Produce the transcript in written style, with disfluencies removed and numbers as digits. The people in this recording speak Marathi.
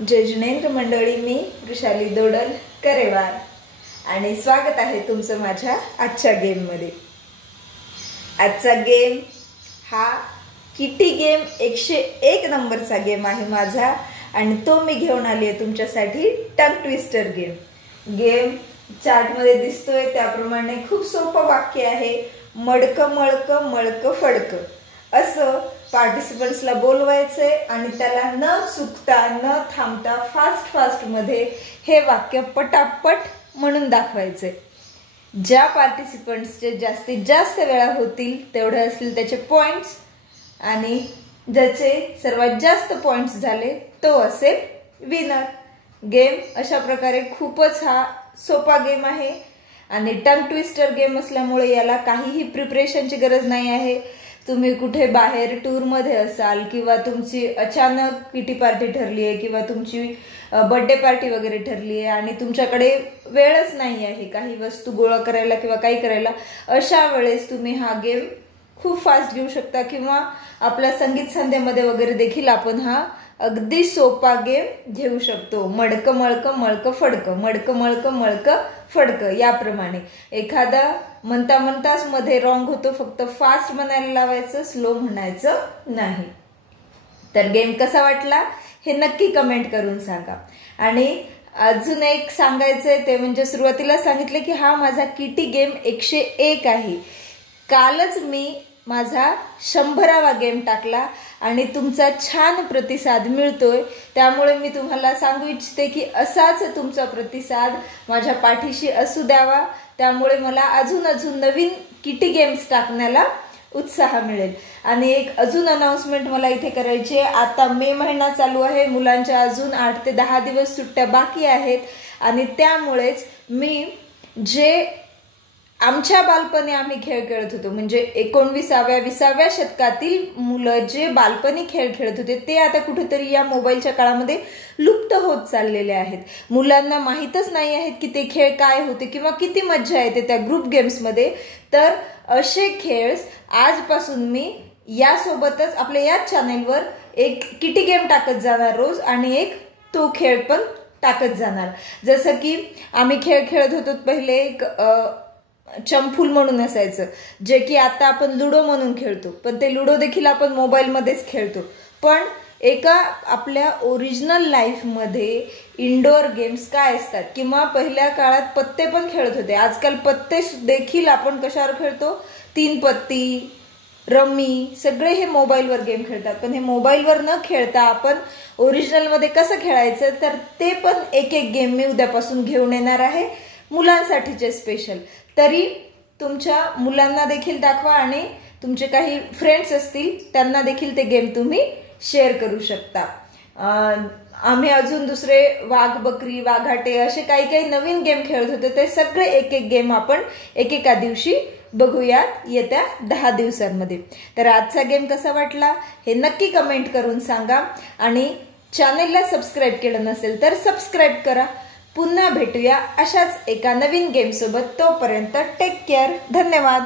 जय जिनेंद्र मंडळी, मी वृषाली दोडल करेवार आणि स्वागत आहे तुमचं माझ्या आजच्या गेम मध्ये। आजचा गेम हा किटी गेम 101 नंबरचा गेम आहे माझा आणि तो मी घेऊन आली आहे तुमच्यासाठी टंग ट्विस्टर गेम चार्ट मध्ये दिसतोय त्याप्रमाणे खूप सोपं वाक्य आहे। मडक मळक मळक फडक असं पार्टिसिपंट्सला बोलवायचे आणि त्याला न चुकता न थांबता फास्ट मध्ये हे वाक्य पटापट म्हणून दाखवायचे। ज्या पार्टिसिपंट्सचे जास्तीत जास्त वेळा होतील तेवढे असतील त्याचे पॉइंट्स आणि ज्याचे सर्वात जास्त पॉइंट्स झाले तो असेल विनर। गेम अशा प्रकारे खूपच हा सोपा गेम आहे आणि टंग ट्विस्टर गेम असल्यामुळे याला काहीही प्रिपरेशनची गरज नाही आहे। तुम्ही कुठे बाहेर टूर मध्ये असाल किंवा तुमची अचानक किटी पार्टी ठरली आहे किंवा तुमची बर्थडे पार्टी वगैरे ठरली आहे आणि तुमच्याकडे वेळच नाही आहे काही वस्तू गोळा करायला किंवा काही करायला, अशा वेळेस तुम्ही हा गेम खूप फास्ट घेऊ शकता किंवा आपल्या संगीत संध्यामध्ये वगैरे देखील आपण हा अगदी सोपा गेम घेऊ शकतो। मडक मळक मळक फडक, मडक मळक मळक फडक याप्रमाणे। एखादा म्हणताच मध्ये रॉंग होतो, फक्त फास्ट म्हणायला लावायचं, स्लो म्हणायचं नाही। तर गेम कसा वाटला हे नक्की कमेंट करून सांगा। आणि अजून एक सांगायचंय ते म्हणजे सुरुवातीला सांगितलं की हा माझा किटी गेम 101 आहे। कालच मी माझा 100वा गेम टाकला आणि तुमचा छान प्रतिसाद मिळतोय, त्यामुळे मी तुम्हाला सांगू इच्छिते की असाच तुमचा प्रतिसाद माझ्या पाठीशी असू द्यावा, त्यामुळे मला अजून नवीन किटी गेम्स टाकण्याला उत्साह मिळेल। आणि एक अजून अनाउन्समेंट मला इथे करायची आहे। आता मे महिना चालू आहे, मुलांच्या अजून 8 ते 10 दिवस सुट्ट्या बाकी आहेत आणि त्यामुळेच मी जे आमच्या बालपणी आम्ही खेळ खेळत होतो म्हणजे 19व्या-20व्या शतकातील मुलं जे बालपणी खेळ खेळत होते ते आता कुठेतरी या मोबाईलच्या काळामध्ये लुप्त होत चाललेले आहेत। मुलांना माहीतच नाही आहेत की ते खेळ काय होते किंवा किती मज्जा येते त्या ग्रुप गेम्स मध्ये। तर असे खेळ आजपासून मी यासोबतच आपल्या याच चॅनेलवर एक किटी गेम टाकत जाणार रोज आणि एक तो खेळ पण टाकत जाणार। जसं की आम्ही खेळ खेळत होतो पहिले एक चंफूल म्हणून असायचं जे की आता आपण लुडो म्हणून खेळतो, पण ते लुडो देखील आपण मोबाईल मध्येच खेळतो। पण एका आपल्या ओरिजिनल लाईफ मध्ये इंडोर गेम्स काय असतात किंवा पहिल्या काळात पत्ते पण खेळत होते। आजकाल पत्ते देखील आपण कशावर खेळतो, 3 पत्ती, रम्मी, सगळे हे मोबाईलवर गेम खेळतात। पण हे मोबाईलवर न खेळता आपण ओरिजिनल मध्ये कसं खेळायचं तर ते पण एक गेम मी उद्यापासून घेऊन येणार आहे मुलांसाठीचे स्पेशल। तरी तुमच्या मुलांना देखील दाखवा आणि तुमचे काही फ्रेंड्स असतील त्यांना देखील ते गेम तुम्ही शेअर करू शकता। आम्ही अजून दुसरे वाघ बकरी, वाघाटे असे काही नवीन गेम खेळत होते, ते सगळे एक गेम आपण एकेका दिवशी बघूयात येत्या 10 दिवसांमध्ये। तर आजचा गेम कसा वाटला हे नक्की कमेंट करून सांगा आणि चॅनेलला सबस्क्राईब केलं नसेल तर सबस्क्राईब करा। पुन्हा भेटूया अशाच एका नवीन गेम सोबत, तोपर्यंत टेक केअर, धन्यवाद।